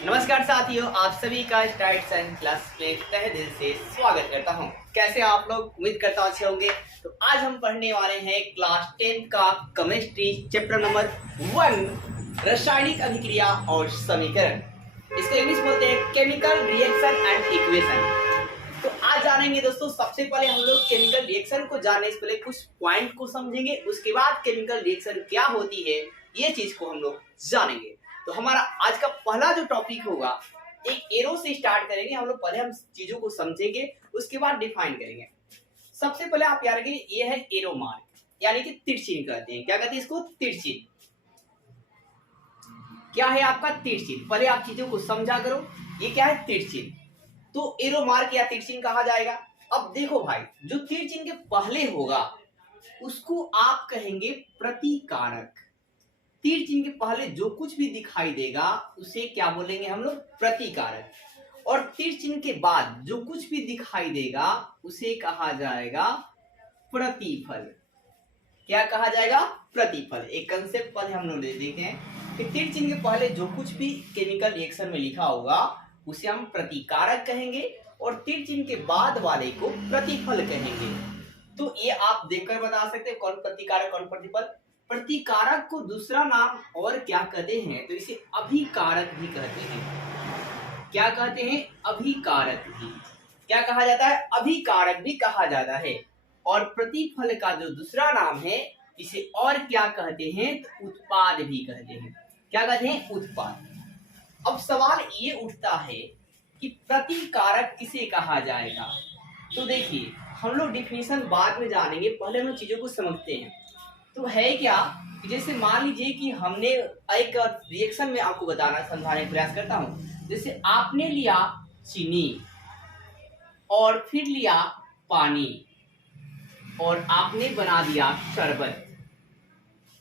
नमस्कार साथियों, आप सभी का स्टार्ट साइंस क्लास में तहे दिल से स्वागत करता हूं। कैसे आप लोग? उम्मीद करता हूं अच्छे होंगे। तो आज हम पढ़ने वाले हैं क्लास 10 का केमिस्ट्री चैप्टर नंबर 1 रासायनिक अभिक्रिया और समीकरण। इसको इंग्लिश बोलते हैं केमिकल रिएक्शन एंड इक्वेशन। तो आज जानेंगे दोस्तों, सबसे पहले हम लोग केमिकल रिएक्शन को जानने से पहले कुछ पॉइंट को समझेंगे, उसके बाद केमिकल रिएक्शन क्या होती है ये चीज को हम लोग जानेंगे। तो हमारा आज का पहला जो टॉपिक होगा, एक एरो से स्टार्ट करेंगे हम लोग। पहले हम चीजों को समझेंगे, उसके बाद डिफाइन करेंगे। सबसे पहले आप याद रखिए, ये है एरो मार्क, यानी कि तिरछिन कहते हैं। क्या कहते हैं इसको? तिरछिन। क्या है आपका? तिरछिन। पहले आप चीजों को समझा करो, ये क्या है? तिरछिन। तो एरो मार्क या तिरछिन कहा जाएगा। अब देखो भाई, जो तिरछिन के पहले होगा उसको आप कहेंगे प्रतिकारक। तीर चिन्ह के पहले जो कुछ भी दिखाई देगा उसे क्या बोलेंगे हम लोग? प्रतिकारक। और तीर चिन्ह के बाद जो कुछ भी दिखाई देगा उसे कहा जाएगा प्रतिफल। क्या कहा जाएगा? प्रतिफल। एक कंसेप्ट पहले हम लोग देखे हैं कि तीर चिन्ह के पहले जो कुछ भी केमिकल रिएक्शन में लिखा होगा उसे हम प्रतिकारक कहेंगे और तीर चिन्ह के बाद वाले को प्रतिफल कहेंगे। तो ये आप देखकर बता सकते हैं कौन प्रतिकारक कौन प्रतिफल। प्रतिकारक को दूसरा नाम और क्या कहते हैं? तो इसे अभिकारक भी कहते हैं। क्या कहते हैं? अभिकारक भी। क्या कहा जाता है? अभिकारक भी कहा जाता है। और प्रतिफल का जो दूसरा नाम है इसे और क्या कहते हैं? तो उत्पाद भी कहते हैं। क्या कहते हैं? उत्पाद। अब सवाल ये उठता है कि प्रतिकारक किसे कहा जाएगा। तो देखिए, हम लोग डिफिनेशन बाद में जानेंगे, पहले हम चीजों को समझते हैं। तो है क्या कि जैसे मान लीजिए कि हमने एक रिएक्शन में आपको बताना समझाने का प्रयास करता हूं। जैसे आपने लिया चीनी और फिर लिया पानी और आपने बना दिया शरबत।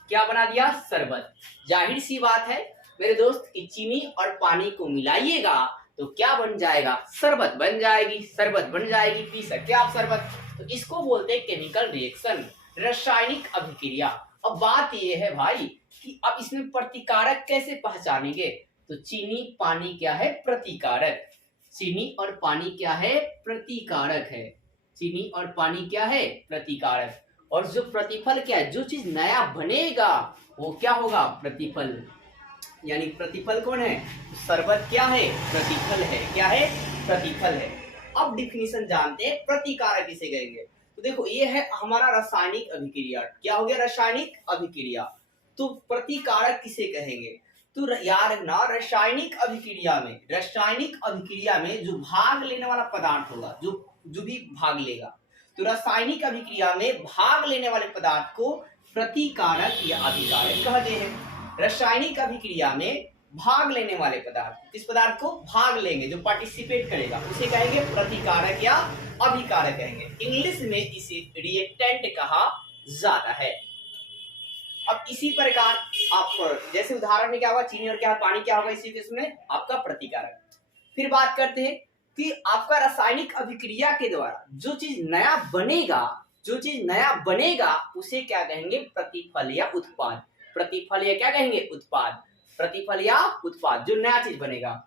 क्या बना दिया? शरबत। जाहिर सी बात है मेरे दोस्त कि चीनी और पानी को मिलाइएगा तो क्या बन जाएगा? शरबत बन जाएगी। शरबत बन जाएगी, पी सकते आप शरबत। तो इसको बोलते हैं केमिकल रिएक्शन, रासायनिक अभिक्रिया। अब बात यह है भाई कि अब इसमें प्रतिकारक कैसे पहचानेंगे? तो चीनी पानी क्या है? प्रतिकारक। चीनी और पानी क्या है? प्रतिकारक है। चीनी और पानी क्या है? प्रतिकारक। और जो प्रतिफल क्या है? जो चीज नया बनेगा वो क्या होगा? प्रतिफल। यानी प्रतिफल कौन है? शरबत क्या है? प्रतिफल है। क्या है? प्रतिफल है। अब डिफिनीशन जानते हैं, प्रतिकारक किसे कहेंगे। तो देखो, ये है हमारा रासायनिक अभिक्रिया। क्या हो गया? रासायनिक अभिक्रिया। तो प्रतिकारक किसे कहेंगे? तो यार ना, रासायनिक अभिक्रिया में जो भाग लेने वाला पदार्थ होगा, जो भी भाग लेगा, तो रासायनिक अभिक्रिया में भाग लेने वाले पदार्थ को प्रतिकारक या अभिकारक कहते हैं। रासायनिक अभिक्रिया में भाग लेने वाले पदार्थ, इस पदार्थ को भाग लेंगे, जो पार्टिसिपेट करेगा, उसे कहेंगे प्रतिकारक या अभिकारक कहेंगे। इंग्लिश में इसे रिएक्टेंट कहा जाता है। अब इसी प्रकार आप जैसे उदाहरण में क्या होगा? चीनी और क्या पानी क्या होगा? इसी केस में आपका प्रतिकारक। फिर बात करते हैं कि आपका रासायनिक अभिक्रिया के द्वारा जो चीज नया बनेगा उसे क्या कहेंगे? प्रतिफल या उत्पाद। प्रतिफल या क्या कहेंगे? उत्पाद। प्रतिफल या उत्पाद, जो नया चीज बनेगा।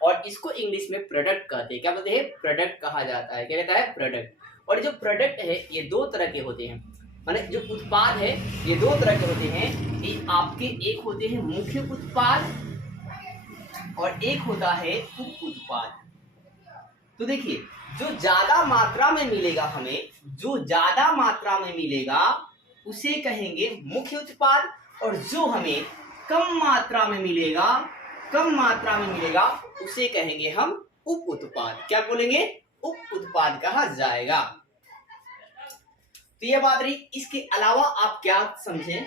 और इसको इंग्लिश में प्रोडक्ट कहते हैं। क्या बोलते हैं? प्रोडक्ट कहा जाता है। क्या कहता है? प्रोडक्ट। और जो प्रोडक्ट है ये दो तरह के होते हैं, माने जो उत्पाद है ये दो तरह के होते हैं। ये आपके एक होते हैं मुख्य उत्पाद और एक होता है उप उत्पाद। तो देखिए, जो ज्यादा मात्रा में मिलेगा उसे कहेंगे मुख्य उत्पाद, और जो हमें कम मात्रा में मिलेगा उसे कहेंगे हम उप उत्पाद। क्या बोलेंगे? उप उत्पाद कहा जाएगा। तो यह बात रही। इसके अलावा आप क्या समझें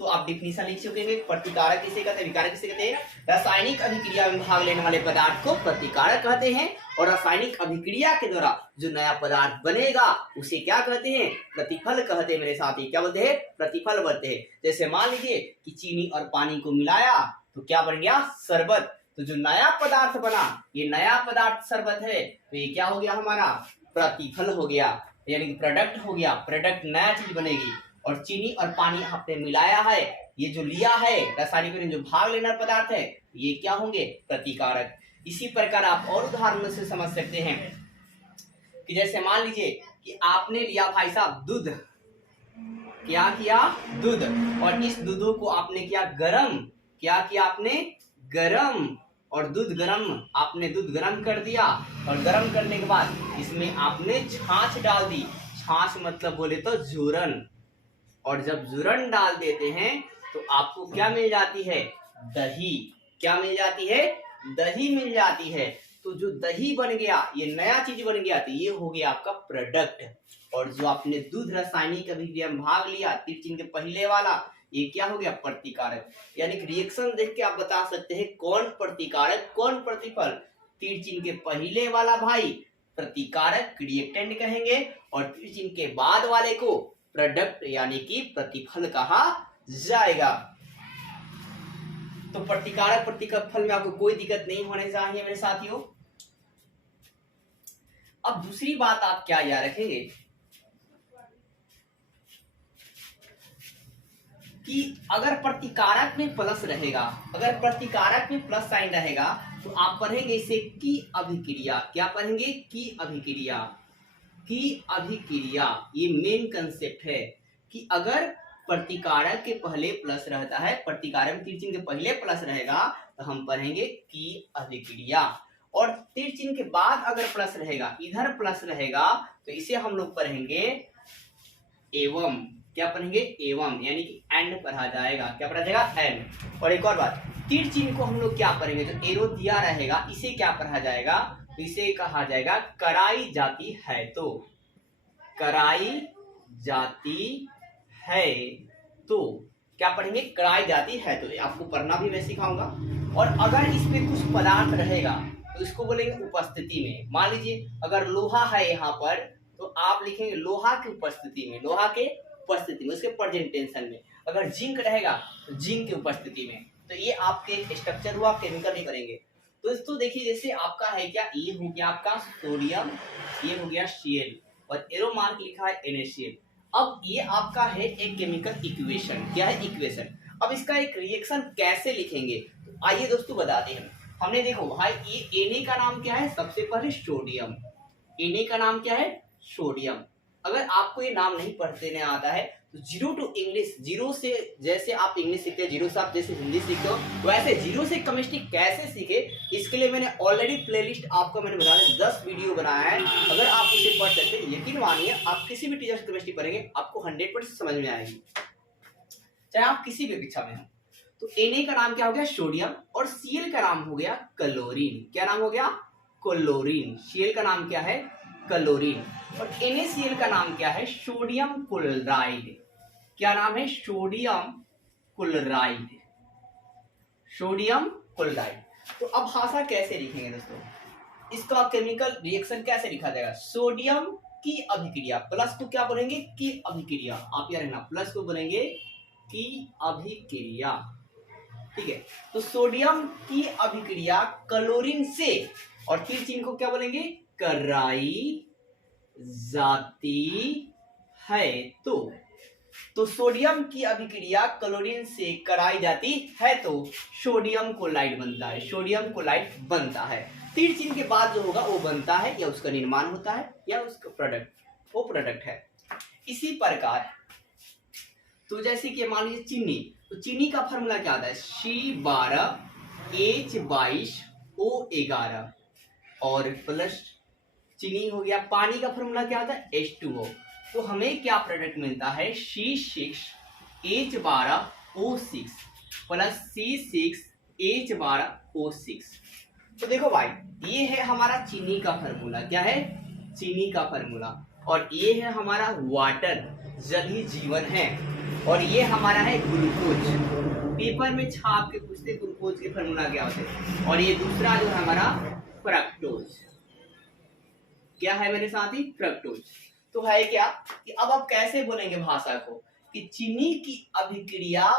तो आप डिफिनीशन लिख चुकेंगे। प्रतिकारक किसे कहते हैं? अभिकारक किसे कहते हैं? रासायनिक अभिक्रिया में भाग लेने वाले पदार्थ को प्रतिकारक कहते हैं, और रासायनिक अभिक्रिया के द्वारा जो नया पदार्थ बनेगा उसे क्या कहते हैं? प्रतिफल कहते हैं। मेरे साथी क्या बोलते हैं? प्रतिफल बोलते हैं। जैसे मान लीजिए कि चीनी और पानी को मिलाया तो क्या बन गया? शरबत। तो जो नया पदार्थ बना, ये नया पदार्थ शरबत है, तो ये क्या हो गया? हमारा प्रतिफल हो गया, यानी कि प्रोडक्ट हो गया। प्रोडक्ट नया चीज बनेगी। और चीनी और पानी आपने मिलाया है ये जो लिया है रासायनिक विज्ञान जो भाग लेना पदार्थ है ये क्या होंगे, प्रतिकारक। इसी प्रकार आप और उदाहरणों से समझ सकते हैं कि जैसे मान लीजिए कि आपने लिया भाई साहब दूध, क्या किया, दूध, और इस दूध को आपने किया गरम, क्या किया आपने, गरम, और दूध गरम, आपने दूध गरम कर दिया, और गरम करने के बाद इसमें आपने छाछ डाल दी। छाछ मतलब बोले तो जूरन, और जब जूरन डाल देते हैं तो आपको क्या मिल जाती है, दही। क्या मिल जाती है, दही मिल जाती है। तो जो दही बन गया, ये नया चीज बन गया, तो ये हो गया आपका प्रोडक्ट। और जो आपने दूध रासायनिक अभिक्रिया में भाग लिया, तीर चिन्ह के पहले वाला, ये क्या हो गया, प्रतिकारक। यानी कि रिएक्शन देख के आप बता सकते हैं कौन प्रतिकारक कौन प्रतिफल। तीर चिन्ह के पहले वाला भाई प्रतिकारक रिएक्टेंट कहेंगे, और तीर चिन्ह के बाद वाले को प्रोडक्ट यानी कि प्रतिफल कहा जाएगा। तो प्रतिकारक प्रतिफल में आपको कोई दिक्कत नहीं होने चाहिए मेरे साथियों। अब दूसरी बात आप क्या याद रखेंगे कि अगर प्रतिकारक में प्लस रहेगा, अगर प्रतिकारक में प्लस साइन रहेगा तो आप पढ़ेंगे इसे की अभिक्रिया। क्या पढ़ेंगे, की अभिक्रिया। की अभिक्रिया ये मेन कंसेप्ट है कि अगर प्रतिकारक के पहले प्लस रहता है, प्रतिकारक में तीर चिन्ह के पहले प्लस रहेगा तो हम पढ़ेंगे की अभिक्रिया, और तीर चिन्ह के बाद अगर प्लस रहेगा, इधर प्लस रहेगा, तो इसे हम लोग पढ़ेंगे एवं। क्या पढ़ेंगे, एवं, यानी कि एंड पढ़ा जाएगा। क्या पढ़ा जाएगा, एंड। और एक और बात, तीर चिन्ह को हम लोग क्या पढ़ेंगे, जो एरो दिया रहेगा इसे क्या पढ़ा जाएगा, तो इसे कहा जाएगा कराई जाती है। तो कराई जाती है तो क्या पढ़ेंगे, कराई जाती है। तो आपको पढ़ना भी मैं सिखाऊंगा। और अगर इसमें कुछ पदार्थ रहेगा तो इसको बोलेंगे उपस्थिति में। मान लीजिए अगर लोहा है यहाँ पर, तो आप लिखेंगे लोहा की उपस्थिति में, लोहा के उपस्थिति में, उसके प्रेजेंट टेंशन में। अगर जिंक रहेगा तो जिंक की उपस्थिति में। तो ये आपके स्ट्रक्चर हुआ, केमिकल नहीं करेंगे। तो दोस्तों देखिए, जैसे आपका है क्या, ये हो गया आपका सोडियम, ये हो गया Cl, और एरो मार्क लिखा है NaCl। अब ये आपका है एक केमिकल इक्वेशन। क्या है, इक्वेशन। अब इसका एक रिएक्शन कैसे लिखेंगे, तो आइए दोस्तों बताते हैं। हमने देखो भाई, ये Na का नाम क्या है, सबसे पहले सोडियम। Na का नाम क्या है, सोडियम। अगर आपको ये नाम नहीं पढ़ते नहीं आता है तो जीरो टू इंग्लिश, जीरो से जैसे आप इंग्लिश सीखते हैं, जीरो से आप जैसे हिंदी सीखते हो, वैसे जीरो से केमिस्ट्री कैसे सीखे, इसके लिए मैंने ऑलरेडी प्लेलिस्ट आपको मैंने बता दिया, 10 वीडियो बनाया है। अगर आप उसे पढ़ सकते हैं, यकीन मानिए आप किसी भी टीचर से केमिस्ट्री पढ़ेंगे आपको 100% समझ में आएगी, चाहे आप किसी भी कक्षा में हो। तो Na का नाम क्या हो गया, सोडियम, और Cl का नाम हो गया क्लोरीन। क्या नाम हो गया, क्लोरीन। Cl का नाम क्या है, क्लोरीन। और NaCl का नाम क्या है, सोडियम क्लोराइड। क्या नाम है, सोडियम क्लोराइड, सोडियम क्लोराइड। तो अब भाषा कैसे लिखेंगे दोस्तों, इसका केमिकल रिएक्शन कैसे लिखा जाएगा, सोडियम की अभिक्रिया, प्लस को क्या बोलेंगे, की अभिक्रिया। आप यार ना प्लस को बोलेंगे की अभिक्रिया, ठीक है। तो सोडियम की अभिक्रिया क्लोरीन से, और तीर चिन्ह को क्या बोलेंगे, कराई जाती है। तो सोडियम की अभिक्रिया क्लोरीन से कराई जाती है तो सोडियम क्लोराइड बनता है, सोडियम क्लोराइड बनता है। तीर चिन्ह के बाद जो होगा वो बनता है, या उसका निर्माण होता है, या उसका प्रोडक्ट, वो प्रोडक्ट है। इसी प्रकार तो जैसे कि मान लीजिए चीनी, तो चीनी का फॉर्मूला क्या आता है, C12H22O11, और प्लस चीनी हो गया। पानी का फॉर्मूला क्या आता है, H2O। तो हमें क्या प्रोडक्ट मिलता है, C6H12O6 प्लस C6H12O6। तो देखो भाई, ये है हमारा चीनी का फॉर्मूला। क्या है, चीनी का फॉर्मूला। और ये है हमारा वाटर, जल ही जीवन है। और ये हमारा है ग्लूकोज, पेपर में छाप के पूछते ग्लूकोज के फॉर्मूला क्या होते हैं। और ये दूसरा जो है हमारा फ्रक्टोज। क्या है मेरे साथी, फ्रक्टोज। तो है क्या कि अब आप कैसे बोलेंगे भाषा को कि चीनी की अभिक्रिया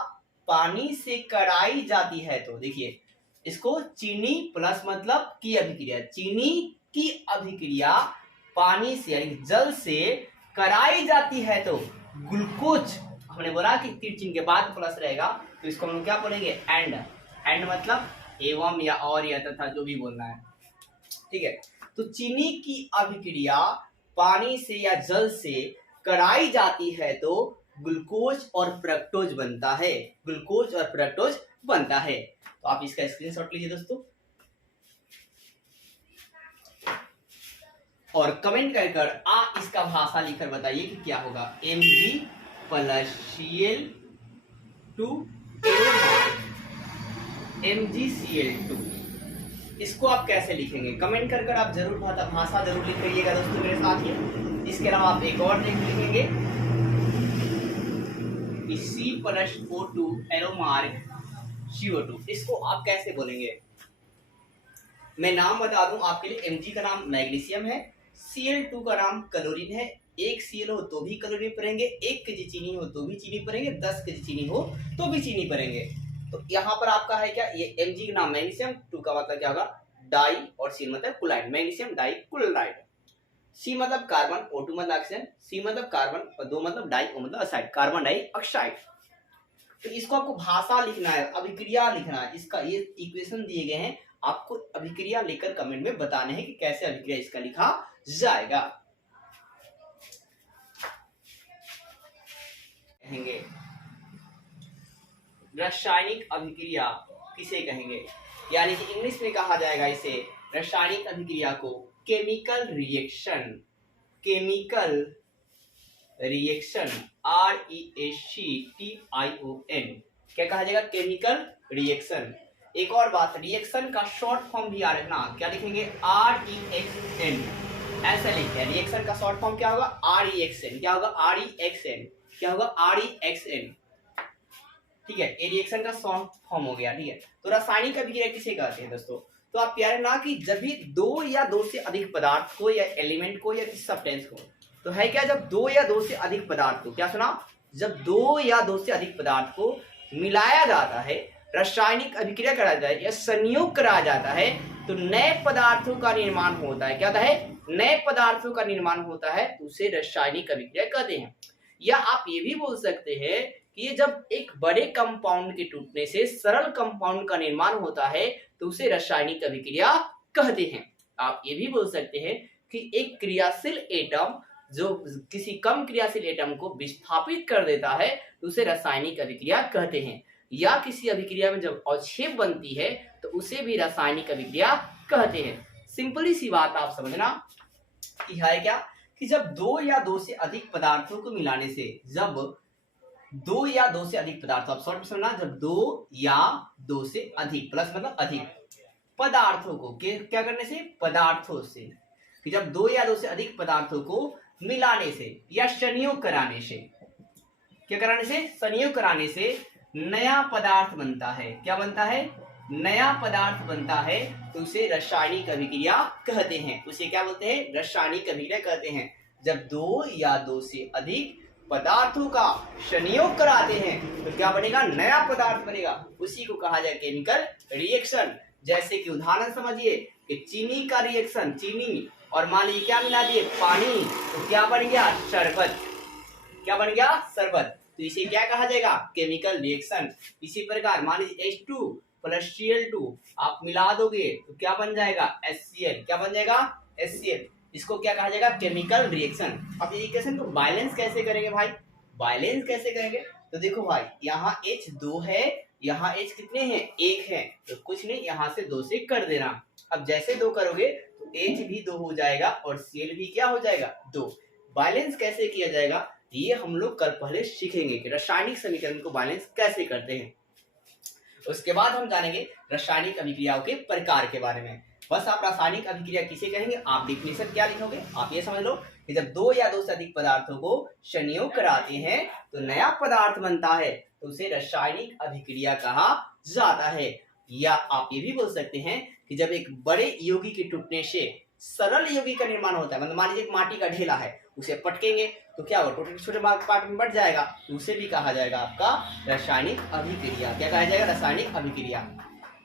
पानी से कराई जाती है। तो देखिए इसको चीनी प्लस मतलब की अभिक्रिया, चीनी की अभिक्रिया पानी से यानी जल से कराई जाती है तो ग्लूकोज हमने बोला कि तीर चिन्ह के बाद प्लस रहेगा तो इसको हम क्या बोलेंगे, एंड। एंड मतलब एवं या और या तथा जो भी बोलना है, ठीक है। तो चीनी की अभिक्रिया पानी से या जल से कराई जाती है तो ग्लूकोज और फ्रक्टोज बनता है, ग्लूकोज और फ्रक्टोज बनता है। तो आप इसका स्क्रीनशॉट लीजिए दोस्तों और कमेंट कर आप इसका भाषा लिखकर बताइए कि क्या होगा। Mg प्लस Cl2 MgCl2, इसको आप कैसे लिखेंगे कमेंट कर आप जरूर भाषा जरूर लिखिएगा दोस्तों मेरे साथ ही। इसके अलावा आप एक और लिखेंगे C+O2 एरो मार्क CO2, इसको आप कैसे बोलेंगे। मैं नाम बता दूं आपके लिए, Mg का नाम मैग्नीशियम है, Cl2 का नाम क्लोरीन है। 1 Cl हो तो भी क्लोरीन पड़ेंगे, 1 kg चीनी हो तो भी चीनी पड़ेंगे, 10 kg चीनी हो तो भी चीनी पड़ेंगे। तो यहाँ पर आपका है क्या, ये Mg का नाम मैग्नीशियम, 2 का मतलब क्या होगा डाई और C मतलब chloride, magnesium dichloride. C मतलब कार्बन, O2 मतलब ऑक्सीजन, C मतलब कार्बन और 2 मतलब डाई, O मतलब असाइड, कार्बन डाई ऑक्साइड। तो इसको आपको भाषा लिखना है, अभिक्रिया लिखना है। इसका ये इक्वेशन दिए गए हैं, आपको अभिक्रिया लेकर कमेंट में बताने हैं कि कैसे अभिक्रिया इसका लिखा जाएगा। कहेंगे रासायनिक अभिक्रिया किसे कहेंगे, यानी कि इंग्लिश में कहा जाएगा इसे रासायनिक अभिक्रिया को chemical reaction, chemical reaction REACTION, क्या कहा जाएगा केमिकल रिएक्शन। एक और बात, रिएक्शन का शॉर्ट फॉर्म भी याद रखना, क्या लिखेंगे REXN, ऐसा लिखते हैं। रिएक्शन का शॉर्ट फॉर्म क्या होगा REXN, क्या होगा REXN, क्या होगा REXN, ठीक है। ये रिएक्शन का शॉर्ट फॉर्म हो गया, ठीक है। तो रासायनिक अभिक्रिया किसे कहते हैं दोस्तों, तो आप प्यारे ना कि जब भी 2 या 2 से अधिक पदार्थ को या एलिमेंट को या किसी सब्सटेंस को, तो है क्या जब 2 या 2 से अधिक पदार्थ को, क्या सुना, जब 2 या 2 से अधिक पदार्थ को मिलाया जाता है, रासायनिक अभिक्रिया कराया जाता है या संयोग कराया जाता है तो नए पदार्थों का निर्माण होता है, क्या होता है नए पदार्थों का निर्माण होता है, तो उसे रासायनिक अभिक्रिया कहते हैं। या आप ये भी बोल सकते हैं कि ये जब एक बड़े कंपाउंड के टूटने से सरल कंपाउंड का निर्माण होता है तो उसे रासायनिक अभिक्रिया कहते हैं। आप ये भी बोल सकते हैं कि एक क्रियाशील एटम जो किसी कम क्रियाशील एटम को विस्थापित कर देता है तो उसे रासायनिक अभिक्रिया कहते हैं। या किसी अभिक्रिया में जब अवक्षेप बनती है तो उसे भी रासायनिक अभिक्रिया कहते हैं। सिंपली सी बात आप समझना कि है क्या कि जब 2 या 2 से अधिक पदार्थों को मिलाने से, जब 2 या 2 से अधिक पदार्थ, आप शॉर्ट में समझना, जब 2 या 2 से अधिक, प्लस मतलब अधिक पदार्थों को क्या करने से, पदार्थों से, कि जब 2 या 2 से अधिक पदार्थों को मिलाने से या संयोग कराने से, क्या कराने से, संयोग कराने से नया पदार्थ बनता है, क्या बनता है नया पदार्थ बनता है, तो उसे रासायनिक अभिक्रिया कहते हैं। उसे क्या बोलते हैं, रासायनिक अभिक्रिया कहते हैं। जब 2 या 2 से अधिक पदार्थों का संयोग कराते हैं तो क्या बनेगा, नया पदार्थ बनेगा, उसी को कहा जाए केमिकल रिएक्शन। जैसे कि उदाहरण समझिए कि चीनी का रिएक्शन, चीनी और मान लीजिए क्या मिला दिए, पानी, तो क्या बन गया, शरबत, क्या बन गया, शरबत, तो इसे क्या कहा जाएगा, केमिकल रिएक्शन। इसी प्रकार मान लीजिए H2 प्लस Cl2 आप मिला दोगे तो क्या बन जाएगा, HCl, क्या बन जाएगा, HCl, इसको क्या कहा जाएगा, केमिकल रिएक्शन। अब ये इक्वेशन को बैलेंस कैसे करेंगे भाई, बैलेंस कैसे करेंगे, तो देखो भाई यहाँ H2 है, यहाँ H कितने हैं, 1 है, तो कुछ नहीं यहाँ से 2 से कर देना। अब जैसे 2 करोगे तो H भी 2 हो जाएगा और Cl भी क्या हो जाएगा, 2। बैलेंस कैसे किया जाएगा ये हम लोग कल पहले सीखेंगे कि रासायनिक समीकरण को बैलेंस कैसे करते हैं। उसके बाद हम जानेंगे रासायनिक अभिक्रियाओं के प्रकार के बारे में। बस आप रासायनिक अभिक्रिया किसे कहेंगे, आप डेफिनेशन क्या लिखोगे, आप ये समझ लो कि जब 2 या 2 से अधिक पदार्थों को संयोग कराते हैं तो नया पदार्थ बनता है, तो उसे रासायनिक अभिक्रिया कहा जाता है। या आप ये भी बोल सकते हैं कि जब एक बड़े यौगिक के टूटने से सरल यौगिक का निर्माण होता है, मतलब मान लीजिए माटी का ढेला है, उसे पटकेंगे तो क्या होगा, छोटे छोटे पार्ट में बट जाएगा, तो उसे भी कहा जाएगा आपका रासायनिक अभिक्रिया। क्या कहा जाएगा, रासायनिक अभिक्रिया।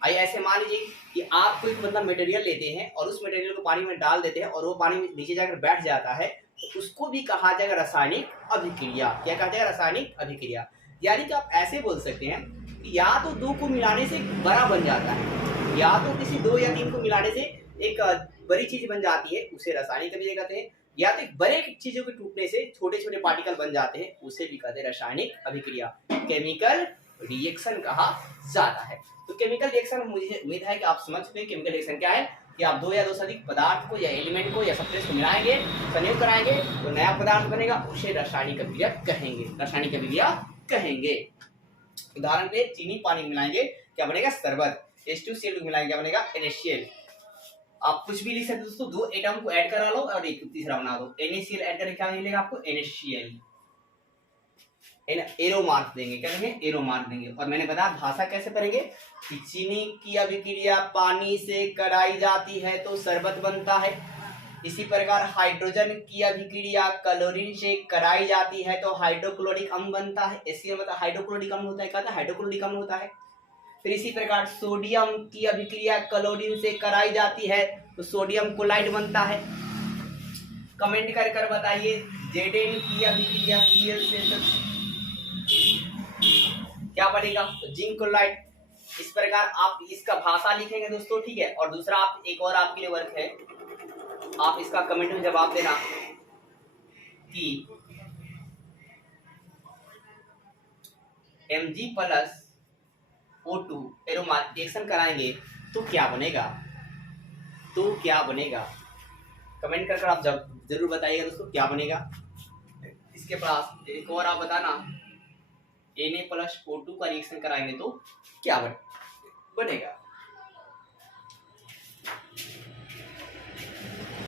आइए ऐसे मान लीजिए कि आप कोई मतलब मटेरियल लेते हैं और उस मटेरियल को पानी में डाल देते हैं और वो पानी में नीचे जाकर बैठ जाता है, तो उसको भी कहा जाएगा रासायनिक अभिक्रिया। क्या कहा जाएगा? रासायनिक अभिक्रिया। यानी कि आप ऐसे बोल सकते हैं कि या तो दो को मिलाने से बड़ा बन जाता है, या तो किसी दो या तीन को मिलाने से एक बड़ी चीज बन जाती है, उसे रासायनिक अभिक्रिया कहते हैं। या तो बड़े चीजों के टूटने से छोटे छोटे पार्टिकल बन जाते हैं, उसे भी कहते हैं रासायनिक अभिक्रिया, केमिकल रिएक्शन कहा जाता है। तो केमिकल रिएक्शन, मुझे उम्मीद है कि आप समझ चुके हैं केमिकल रिएक्शन क्या है, कि आप दो या दो से अधिक पदार्थ को या एलिमेंट को या सब्सटेंस को मिलाएंगे, संयोग कराएंगे तो नया पदार्थ बनेगा, उसे रासायनिक अभिक्रिया कहेंगे, रासायनिक अभिक्रिया कहेंगे। उदाहरण के लिए चीनी पानी मिलाएंगे क्या बनेगा? शरबत। H2Cl मिलाएंगे क्या बनेगा? NaCl। आप कुछ भी लिख सकते हो दोस्तों, दो एटम को ऐड करा लो और एक तीसरा बना दो, NaCl ऐड करके क्या मिलेगा आपको? NaCl। एरो मार्क देंगे, क्या देंगे? एरो मार्क देंगे। और मैंने बताया भाषा कैसे करेंगे कि चीनी की अभिक्रिया पानी से कराई जाती है तो शरबत बनता है, इसी प्रकार हाइड्रोजन की अभिक्रिया क्लोरीन से कराई जाती है तो हाइड्रोक्लोरिक अम्ल बनता है, इसलिए मतलब हाइड्रोक्लोरिक अम्ल होता है, क्या हाइड्रोक्लोरिक अम्ल होता है। फिर इसी प्रकार सोडियम की अभिक्रिया क्लोरीन से कराई जाती है तो सोडियम क्लोराइड बनता है। कमेंट कर कर बताइए Zn की अभिक्रिया Cl से क्या बनेगा? तो जिंक क्लोराइड। इस प्रकार आप इसका भाषा लिखेंगे दोस्तों, ठीक है। और दूसरा आप एक और आपके लिए वर्क है, आप इसका कमेंट में जवाब देना कि Mg+O2 एरोमेटिक रिएक्शन कराएंगे तो क्या बनेगा? तो क्या बनेगा? कमेंट कर आप जरूर बताइएगा दोस्तों क्या बनेगा। इसके पास एक और आप बताना, Na+O2 का रिएक्शन कराएंगे तो क्या बनेगा।